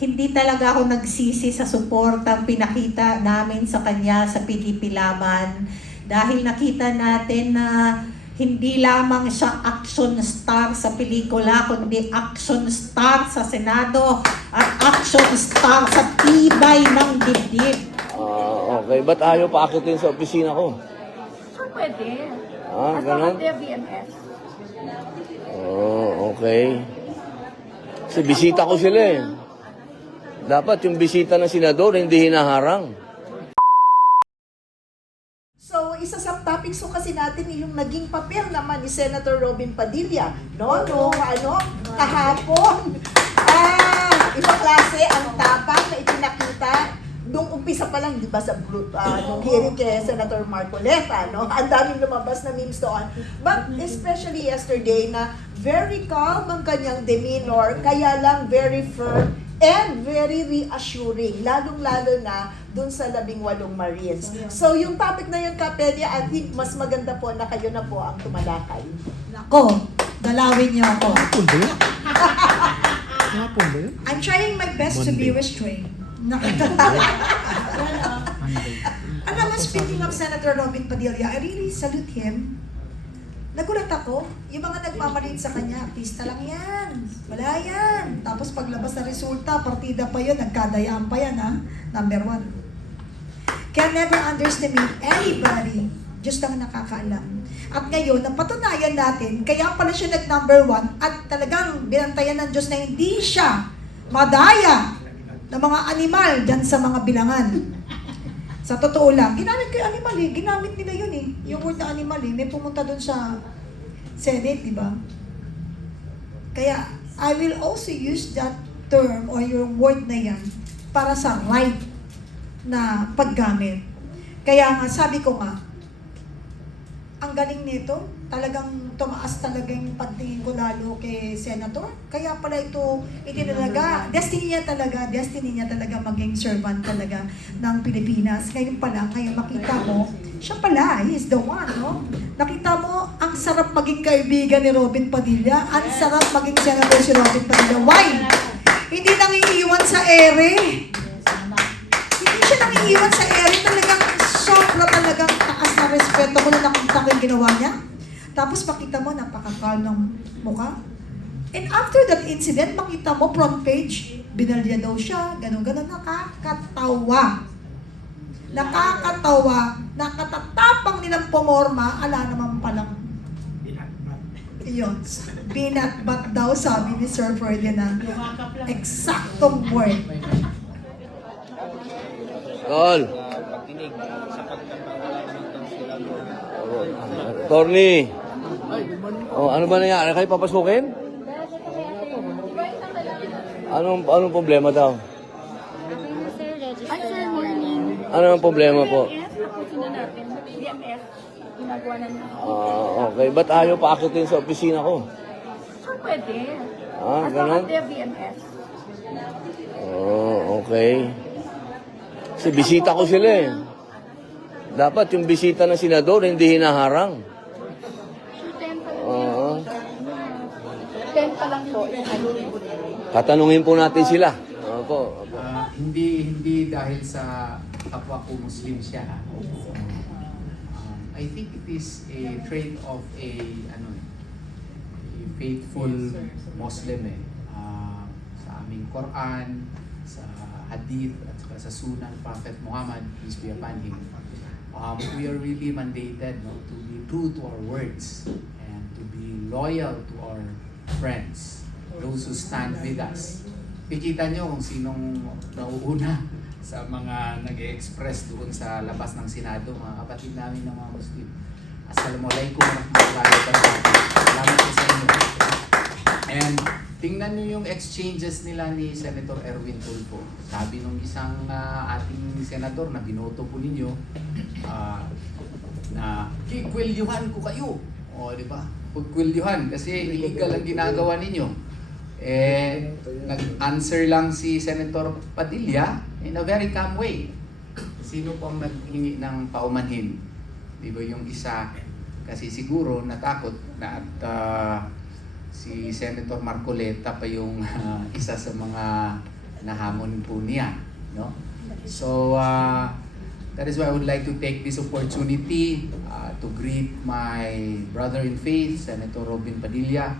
hindi talaga ako nagsisi sa suportang pinakita namin sa kanya sa PDP Laban dahil nakita natin na hindi lamang siya action star sa pelikula, kundi action star sa Senado at action star sa tibay ng dibdib. Okay. Ba't ayaw pa akitin sa opisina ko? So, pwede. Ah, As long as ganun? they have BMS. Okay. Kasi bisita ko sila eh. Dapat yung bisita ng senador, hindi hinaharang. So, isa sa topics ko kasi natin yung naging papel naman ni Senator Robin Padilla. No, kahapon. Ibang klase ang tapang na ipinakita nung umpisa pa lang, di ba, sa nung hearing kay Senator Marcoleta, no? Ang daming lumabas na memes doon. But especially yesterday na very calm ang kanyang demeanor, kaya lang very firm and very reassuring, lalong-lalo na dun sa 18 Marines. So yung topic na yun, Kapedia, I think mas maganda po na kayo na po ang tumalakay. Nako, dalawin niyo ako. Hapon ba yun? Hapon ba yun? I'm trying my best to be Monday. restrained. Alam mo, speaking of Senator Robin Padilla, I really salute him. Nagulat ako, yung mga nagmamalit sa kanya, artista lang yan. Wala yan. Tapos paglabas na resulta, partida pa yun, nagkadayaan pa yan, ha? Number 1. Can never underestimate anybody. Diyos lang nakakaalam. At ngayon, napatunayan natin, kaya pala siya nag-number 1 at talagang binantayan ng Diyos na hindi siya madaya ng mga animal dyan sa mga bilangan. Sa totoo lang, ginamit ko yung animal eh. Ginamit nila yun eh. Yung word na animal eh. May pumunta dun sa Senate, di ba? Kaya, I will also use that term or yung word na yan para sa right na paggamit. Kaya nga, sabi ko nga, ang galing nito, talagang tumaas talaga yung pagtingin ko lalo kay Senator. Kaya pala ito, itinalaga, destiny niya talaga maging servant talaga ng Pilipinas. Ngayon pala, ngayon makita mo, siya pala, he is the one, no? Nakita mo, ang sarap maging kaibigan ni Robin Padilla, ang sarap maging Senator si Robin Padilla. Why? Hindi nangiiwan sa ere. Hindi siya nangiiwan sa ere, talagang sobra talagang taas na respeto ko na nakita ko yung ginawa niya. Tapos makita mo, napaka-calm ng mukha. And after that incident, makita mo, front page, binalya daw siya, ganun-ganun, nakakatawa. Nakakatawa, nakatatapang nilang pumorma, ala naman palang yun, binatbat daw, sabi ni Sir Ferdinand. Eksaktong word. Tol. Attorney. Ano ba nangyari? Kayo papasukin? Anong problema daw? Ay, sir, morning. Ano ang problema po? BMS, tapusin na natin. BMS, ginagawa na natin. Okay. Ba't ayaw pa akitin sa opisina ko? So, pwede. Ah, As long ganun? as they have BMS. Okay. Kasi bisita ko sila eh. Dapat yung bisita ng senador, hindi hinaharang. So, 10 pa lang. 10 pa lang po. Katanungin po natin sila. Opo. Hindi dahil sa kapwa ko Muslim siya. I think it is a trait of a faithful Muslim eh. Sa aming Quran, sa Hadith at saka sa Sunnah ng Prophet Muhammad, peace be upon him. We are really mandated to be true to our words and to be loyal to our friends, those who stand with us. Kikita nyo kung sinong nauuna sa mga nag-express doon sa labas ng Senado, mga kapatid namin ng mga Muslim. Assalamualaikum warahmatullahi wabarakatuh. Salamat po sa inyo. And tingnan nyo yung exchanges nila ni Senator Erwin Tulfo. Sabi nung isang ating senador na binoto po ninyo, na kikwilyuhan ko kayo. O, di ba? Kikwilyuhan kasi illegal ang ginagawa ninyo. Nag-answer lang si Senator Padilla in a very calm way. Sino po ang naghingi ng paumanhin? Di ba yung isa? Kasi siguro natakot na at si Senator Marcoleta pa yung isa sa mga nahamon po niya, no? So that is why I would like to take this opportunity to greet my brother in faith, Senator Robin Padilla.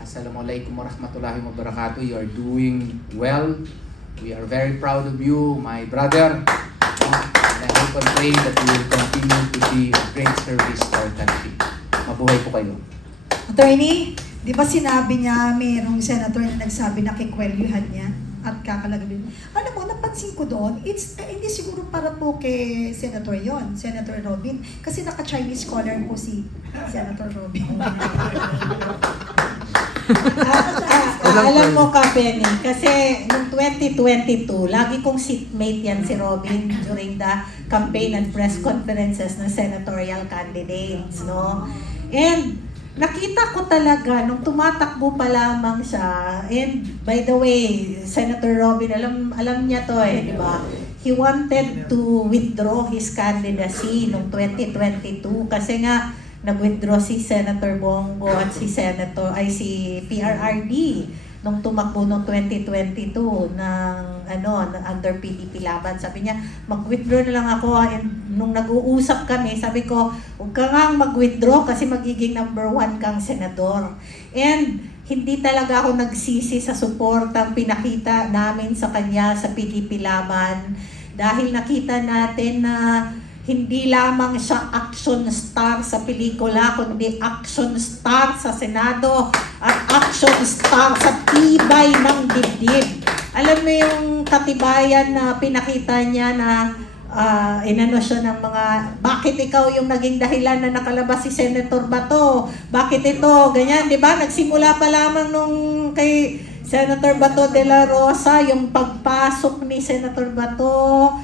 Assalamualaikum warahmatullahi wabarakatuh. You are doing well. We are very proud of you, my brother. And I hope and pray that you will continue to be a great service to our country. Mabuhay po kayo. Attorney, di ba sinabi niya, mayroong senator na nagsabi na kikwelyuhan niya at kakalagin. Alam mo, napansin ko doon, hindi siguro para po kay Senator yon, Senator Robin, kasi naka-Chinese scholar po si Senator Robin. Alam mo ka, Penny, kasi noong 2022, lagi kong seatmate yan si Robin during the campaign and press conferences ng senatorial candidates, no? And nakita ko talaga nung tumatakbo pa lamang siya, and by the way, Senator Robin, alam niya to di ba? He wanted to withdraw his candidacy noong 2022 kasi nga nag-withdraw si Senator Bongo at si si PRRD nung tumakbo noong 2022 ng under PDP laban. Sabi niya, mag-withdraw na lang ako. And nung nag-uusap kami, sabi ko, huwag ka nga mag-withdraw kasi magiging number 1 kang senador. And hindi talaga ako nagsisi sa suportang pinakita namin sa kanya sa PDP laban dahil nakita natin na hindi lamang siya action star sa pelikula, kundi action star sa Senado at action star sa tibay ng dibdib. Alam mo yung katibayan na pinakita niya na inano siya ng mga, bakit ikaw yung naging dahilan na nakalabas si Senator Bato? Bakit ito? Ganyan, di ba? Nagsimula pa lamang nung kay Senator Bato de la Rosa, yung pagpasok ni Senator Bato,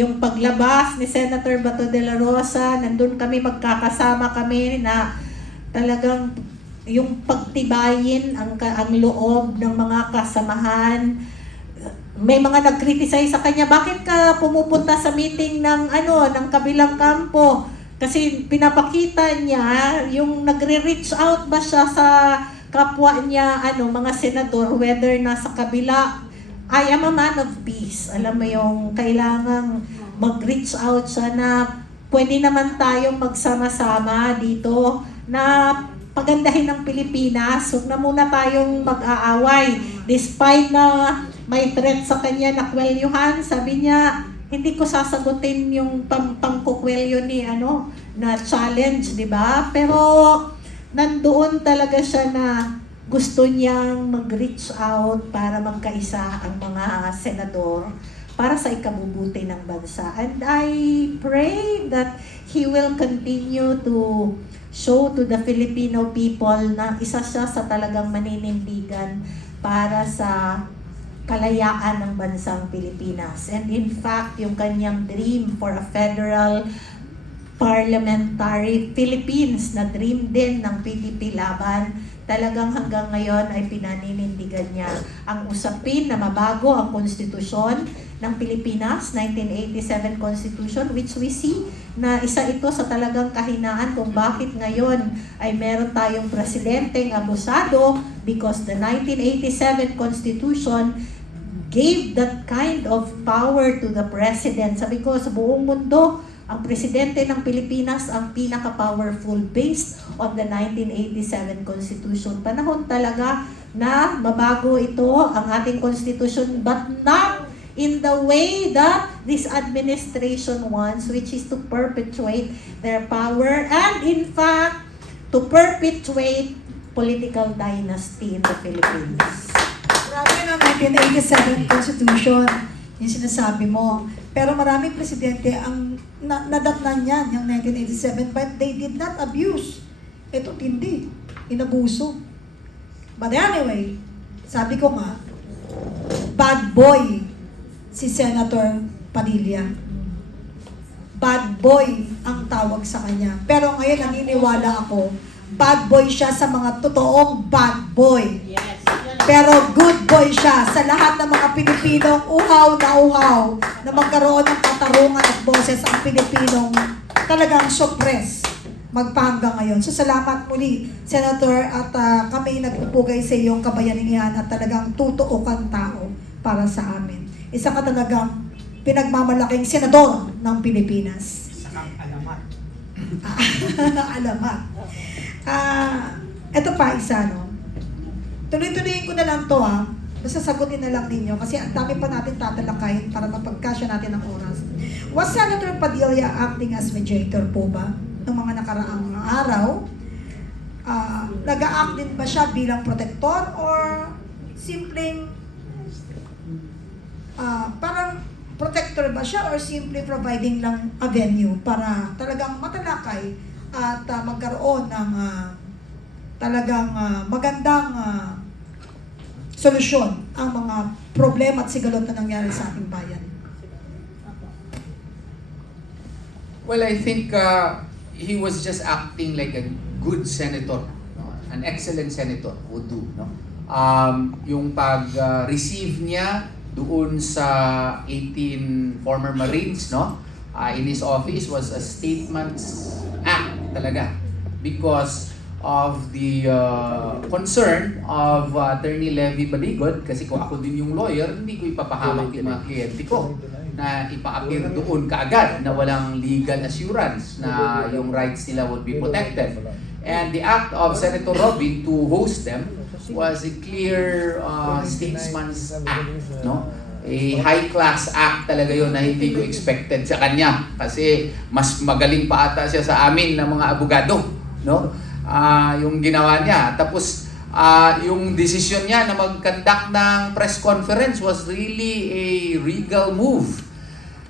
yung paglabas ni Senator Bato de la Rosa, nandun kami, magkakasama kami na talagang yung pagtibayin ang loob ng mga kasamahan. May mga nag-criticize sa kanya, bakit ka pumupunta sa meeting ng kabilang kampo? Kasi pinapakita niya yung nagre-reach out ba siya sa kapwa niya, mga senador, whether nasa kabila. I am a man of peace. Alam mo yung kailangang mag-reach out siya na pwede naman tayong magsama-sama dito na pagandahin ng Pilipinas. Huwag na muna tayong mag-aaway. Despite na may threat sa kanya na kwelyuhan, sabi niya, hindi ko sasagutin yung pangkukwelyo ni na challenge, di ba? Pero nandoon talaga siya na gusto niyang mag-reach out para magkaisa ang mga senador para sa ikabubuti ng bansa. And I pray that he will continue to show to the Filipino people na isa siya sa talagang maninindigan para sa kalayaan ng bansang Pilipinas. And in fact, yung kanyang dream for a federal parliamentary Philippines na dream din ng PDP laban, talagang hanggang ngayon ay pinaninindigan niya ang usapin na mabago ang konstitusyon ng Pilipinas, 1987 Constitution, which we see na isa ito sa talagang kahinaan kung bakit ngayon ay meron tayong presidenteng abusado because the 1987 Constitution gave that kind of power to the president. Sabi ko, sa buong mundo, ang presidente ng Pilipinas ang pinaka-powerful based on the 1987 Constitution. Panahon talaga na mabago ito ang ating Constitution, but not in the way that this administration wants, which is to perpetuate their power and in fact, to perpetuate political dynasty in the Philippines. Grabe ng 1987 Constitution, yung sinasabi mo. Pero maraming presidente ang nadatnan niyan, yung 1987, but they did not abuse. Ito tindi, inabuso. But anyway, sabi ko nga, bad boy si Senator Padilla. Bad boy ang tawag sa kanya. Pero ngayon naniniwala ako, bad boy siya sa mga totoong bad boy. Yes. Pero good boy siya sa lahat ng mga Pilipinong uhaw na magkaroon ng katarungan at boses ang Pilipinong talagang suppress magpahanggang ngayon. So salamat muli, Senator, at kami nagpupugay sa iyong kabayanihan at talagang totoo kang tao para sa amin. Isa ka talagang pinagmamalaking senador ng Pilipinas. Alamat. Alamat. Ito pa isa, no? Tuloy-tuloyin ko na lang to, ha? Basta sagutin na lang ninyo kasi ang dami pa natin tatalakayin para mapagkasya natin ang oras. Was Senator Padilla acting as mediator po ba ng mga nakaraang araw? Nag-a-act din ba siya bilang protector or simpleng parang protector ba siya or simply providing lang a venue para talagang matalakay at magkaroon ng talagang magandang solusyon ang mga problema at sigalot na nangyari sa ating bayan? Well, I think he was just acting like a good senator, no? An excellent senator would do, no? Yung pag-receive niya doon sa 18 former Marines, no? In his office was a statements act talaga because of the concern of Attorney Levy Baligod, kasi kung ako din yung lawyer, hindi ko ipapahamak yung mga kliyente ko na ipa-appear doon kaagad na walang legal assurance na yung rights nila would be protected. And the act of Senator Robin to host them was a clear statesman's act, no? A high-class act talaga yun na hindi ko expected sa kanya kasi mas magaling pa ata siya sa amin ng mga abogado, no? Yung ginawa niya. Tapos yung desisyon niya na mag-conduct ng press conference was really a regal move.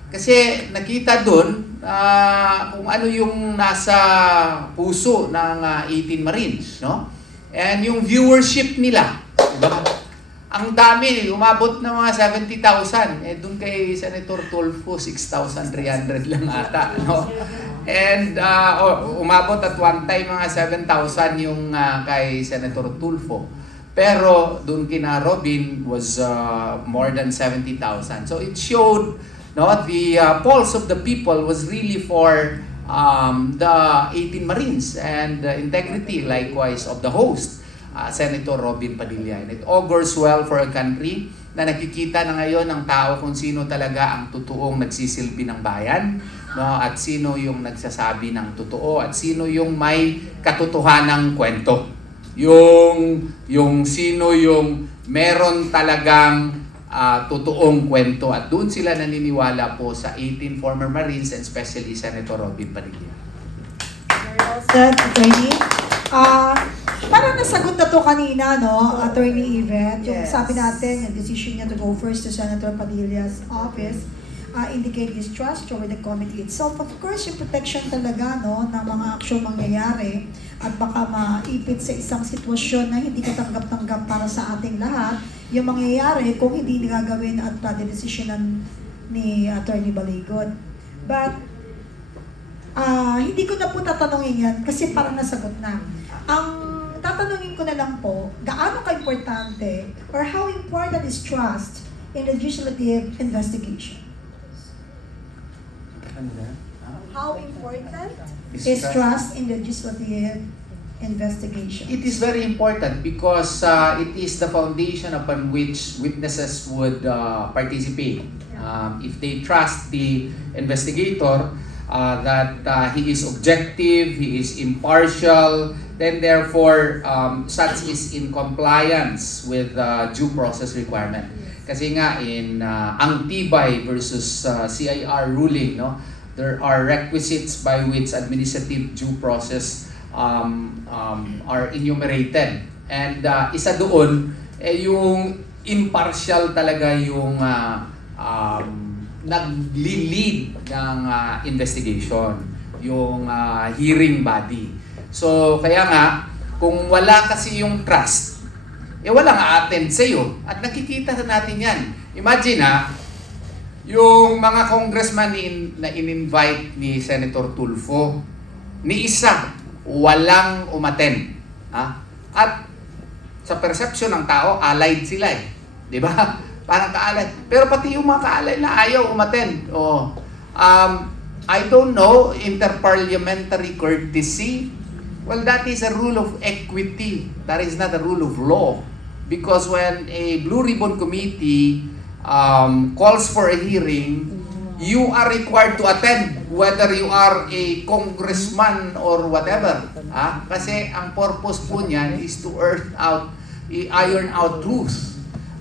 Kasi nakita doon kung ano yung nasa puso ng 18 Marines, no? And yung viewership nila, diba? Ang dami, umabot ng mga 70,000. Doon kay Senator Tulfo, 6,300 lang ata, no? And umabot at one time mga 7,000 yung kay Senator Tulfo. Pero doon kina Robin was more than 70,000. So it showed, no, the pulse of the people was really for the 18 Marines and the integrity likewise of the host, Senator Robin Padilla. And it augurs well for a country na nakikita na ngayon ng tao kung sino talaga ang totoong nagsisilbi ng bayan, no, at sino yung nagsasabi ng totoo at sino yung may katotohanang kwento. Yung sino yung meron talagang totoong kwento at doon sila naniniwala po sa 18 former Marines and especially Senator Robin Padilla. Said, Attorney. Parang nasagot na to kanina, no, Attorney Yvette. Yung Yes. sabi natin, yung decision niya to go first to Senator Padilla's office, indicate his trust toward the committee itself. Of course, yung protection talaga, no, ng mga aksyon mangyayari at baka maipit sa isang sitwasyon na hindi katanggap-tanggap para sa ating lahat, yung mangyayari kung hindi gagawin at decisionan ni Attorney Baligod. But, hindi ko na po tatanungin yan kasi parang nasagot na. Ang tatanungin ko na lang po, gaano ka-importante or how important is trust in legislative investigation? How important is trust in legislative investigation? It is very important because it is the foundation upon which witnesses would participate. If they trust the investigator that he is objective, he is impartial, then therefore such is in compliance with due process requirement. Kasi nga in Ang Tibay versus CIR ruling, no, there are requisites by which administrative due process are enumerated. And isa doon, yung impartial talaga yung nagli-lead ng investigation, yung hearing body. So kaya nga, kung wala kasi yung trust, walang a-attend sa'yo. At nakikita natin yan. Imagine yung mga congressman na in-invite ni Senator Tulfo, ni isa, walang umattend. At sa perception ng tao, allied sila eh. Di ba? Parang ka-allied. Pero pati yung mga ka-allied na ayaw umattend. I don't know, interparliamentary courtesy. Well, that is a rule of equity. That is not a rule of law. Because when a Blue Ribbon Committee calls for a hearing, you are required to attend whether you are a congressman or whatever. Kasi ang purpose po niyan is to iron out truth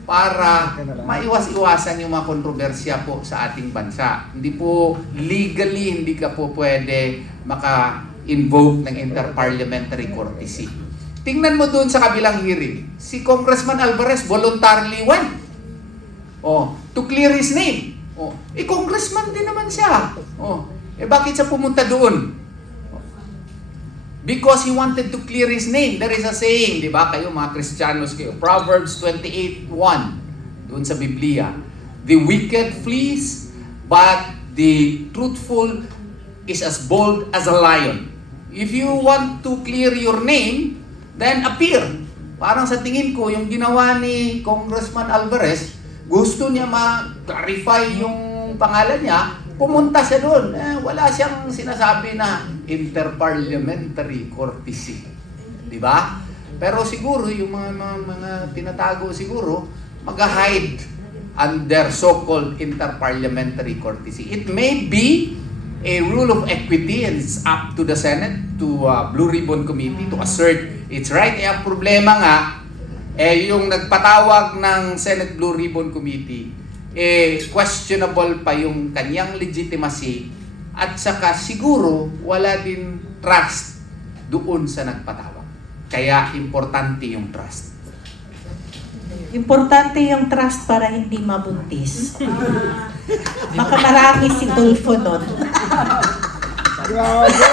para maiwas-iwasan yung mga kontrobersya po sa ating bansa. Hindi po legally, hindi ka po pwede maka-invoke ng interparliamentary courtesy. Tingnan mo doon sa kabilang hearing, si Congressman Alvarez voluntarily went to clear his name. Congressman din naman siya. Bakit siya pumunta doon? Because he wanted to clear his name. There is a saying, di ba? Kayo mga Kristiyanos kayo. Proverbs 28:1 doon sa Biblia. The wicked flees, but the truthful is as bold as a lion. If you want to clear your name, then appear. Parang sa tingin ko, yung ginawa ni Congressman Alvarez, gusto niya ma-clarify yung pangalan niya, pumunta siya doon. Wala siyang sinasabi na interparliamentary courtesy. Di ba? Pero siguro, yung mga tinatago siguro, mag-hide under so-called interparliamentary courtesy. It may be a rule of equity and it's up to the Senate, to Blue Ribbon Committee to assert its right. Ang problema nga, yung nagpatawag ng Senate Blue Ribbon Committee, questionable pa yung kanyang legitimacy at saka siguro wala din trust doon sa nagpatawag. Kaya importante yung trust. Importante yung trust para hindi mabuntis. Baka marami si Tulfo nun. Grabe.